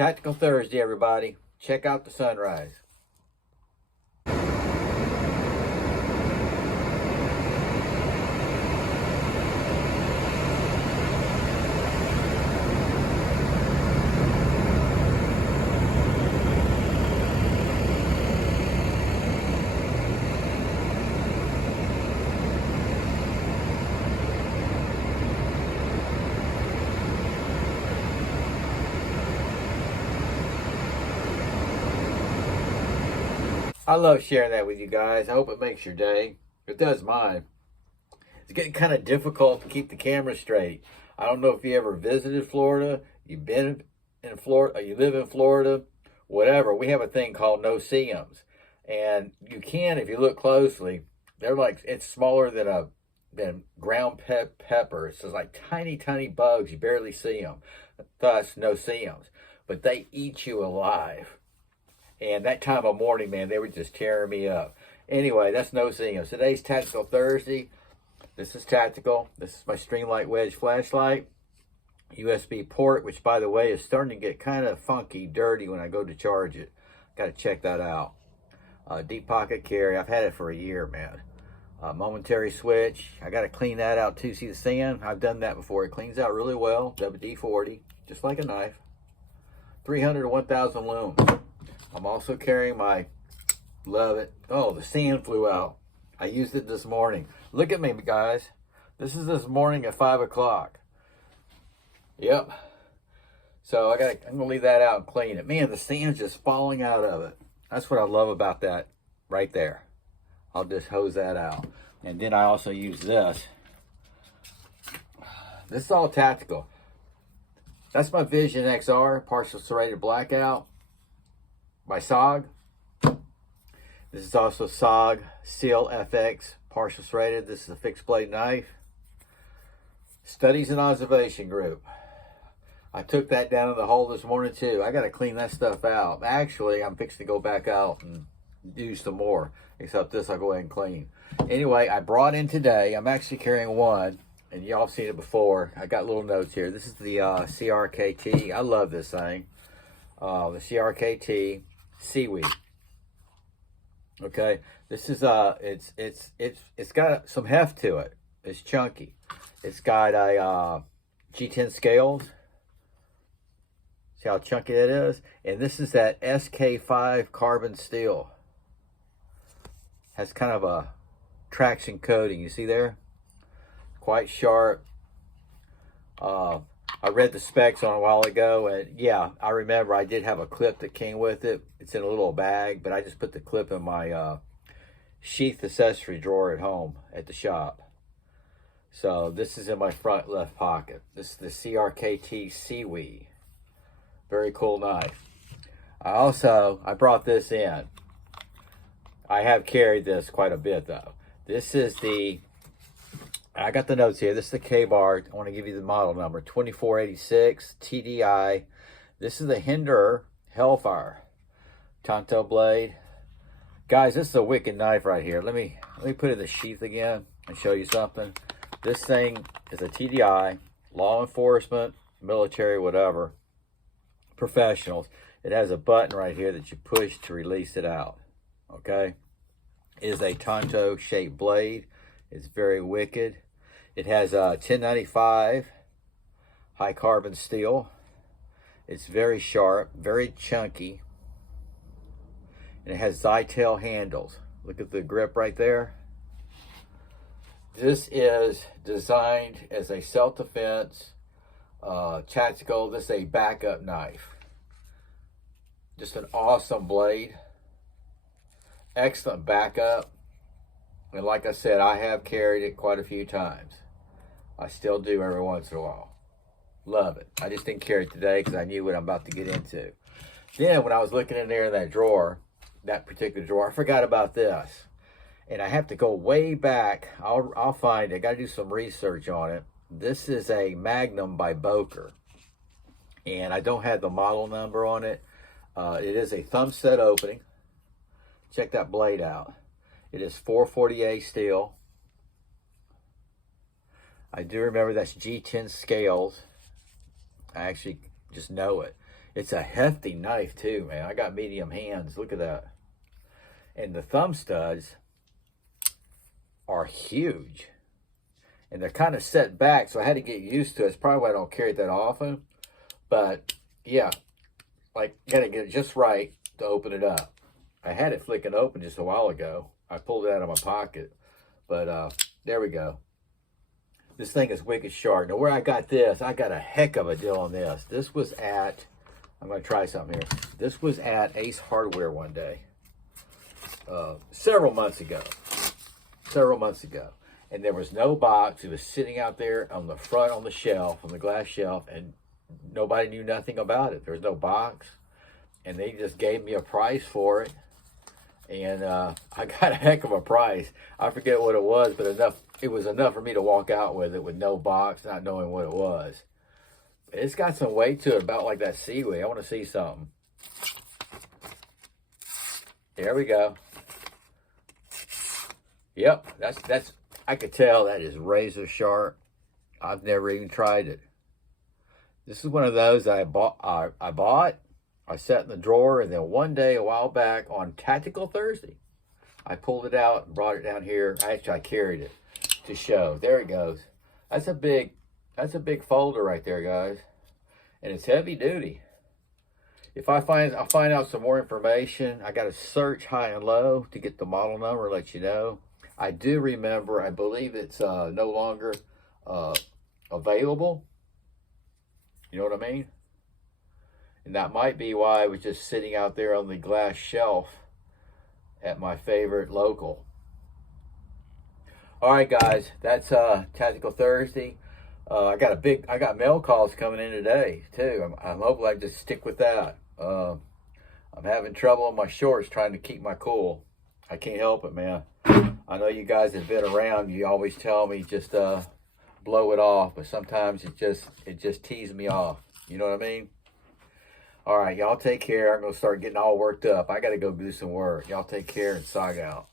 Tactical Thursday, everybody. Check out the sunrise. I love sharing that with you guys. I hope it makes your day. It does mine. It's getting kind of difficult to keep the camera straight. I don't know if you ever visited Florida, you've been in Florida, you live in Florida, whatever. We have a thing called no-see-ums. And you can, if you look closely, they're like, it's smaller than ground pepper. It's just like tiny, tiny bugs. You barely see them. Thus, no-see-ums. But they eat you alive. And that time of morning, man, they were just tearing me up. Anyway, that's no-see-ums. Today's Tactical Thursday. This is tactical. This is my Streamlight Wedge flashlight. USB port, which, by the way, is starting to get kind of funky, dirty when I go to charge it. Got to check that out. Deep pocket carry. I've had it for a year, man. Momentary switch. I got to clean that out, too. See the sand? I've done that before. It cleans out really well. WD-40, just like a knife. 300 to 1,000 lumens. I'm also carrying my, love it. Oh, the sand flew out. I used it this morning. Look at me, guys. This is this morning at 5 o'clock. Yep. So I'm gonna leave that out and clean it. Man, the sand's just falling out of it. That's what I love about that right there. I'll just hose that out. And then I also use this. This is all tactical. That's my Vision XR, partial serrated blackout. By SOG. This is also SOG Seal FX partial serrated. This is a fixed blade knife. Studies and Observation Group. I took that down in the hole this morning too. I got to clean that stuff out. Actually, I'm fixing to go back out and do some more. Except this I'll go ahead and clean. Anyway, I brought in today. I'm actually carrying one. And y'all have seen it before. I got little notes here. This is the CRKT. I love this thing. The CRKT. SIWI. Okay, this is it's got some heft to it. It's chunky. It's got a G10 scales. See how chunky that is? And this is that SK5 carbon steel. Has kind of a traction coating. You see there? Quite sharp. I read the specs on a while ago, and yeah, I remember I did have a clip that came with it. It's in a little bag, but I just put the clip in my sheath accessory drawer at home at the shop. So this is in my front left pocket. This is the CRKT SIWI. Very cool knife. I brought this in. I have carried this quite a bit though. This is I got the notes here. This is the K-Bar. I want to give you the model number. 2486 TDI. This is the Hinder Hellfire. Tonto blade. Guys, this is a wicked knife right here. Let me put it in the sheath again and show you something. This thing is a TDI. Law enforcement, military, whatever. Professionals. It has a button right here that you push to release it out. Okay? It is a Tonto shaped blade. It's very wicked. It has a 1095 high carbon steel. It's very sharp, very chunky. And it has Zytail handles. Look at the grip right there. This is designed as a self-defense tactical. This is a backup knife. Just an awesome blade. Excellent backup. And like I said, I have carried it quite a few times. I still do every once in a while. Love it. I just didn't carry it today because I knew what I'm about to get into. Then when I was looking in there in that drawer, that particular drawer, I forgot about this. And I have to go way back. I'll find it. I got to do some research on it. This is a Magnum by Boker. And I don't have the model number on it. It is a thumb set opening. Check that blade out. It is 448 steel. I do remember that's G10 scales. I actually just know it. It's a hefty knife too, man. I got medium hands. Look at that. And the thumb studs are huge. And they're kind of set back, so I had to get used to it. It's probably why I don't carry it that often. But yeah, like, you gotta get it just right to open it up. I had it flicking open just a while ago. I pulled it out of my pocket. But there we go. This thing is wicked sharp. Now where I got this, I got a heck of a deal on this. This was at, I'm gonna try something here. This was at Ace Hardware one day. Several months ago. And there was no box. It was sitting out there on the front on the shelf, on the glass shelf, and nobody knew nothing about it. There was no box. And they just gave me a price for it. And I got a heck of a price. I forget what it was, but it was enough for me to walk out with it with no box, not knowing what it was. It's got some weight to it, about like that SIWI. I want to see something. There we go. Yep, that's. I could tell that is razor sharp. I've never even tried it. This is one of those I bought. I set in the drawer, and then one day a while back on Tactical Thursday, I pulled it out and brought it down here. Actually, I carried it to show. There it goes. That's a big folder right there, guys, and it's heavy duty. If I'll find out some more information. I got to search high and low to get the model number, let you know. I do remember, I believe it's no longer available. You know what I mean? And that might be why I was just sitting out there on the glass shelf at my favorite local. All right, guys, that's Tactical Thursday. I got mail calls coming in today too. I'm hoping I just stick with that. I'm having trouble in my shorts trying to keep my cool. I can't help it, man. I know you guys have been around. You always tell me just blow it off, but sometimes it just teases me off. You know what I mean? All right, y'all take care. I'm gonna start getting all worked up. I gotta go do some work. Y'all take care and sog out.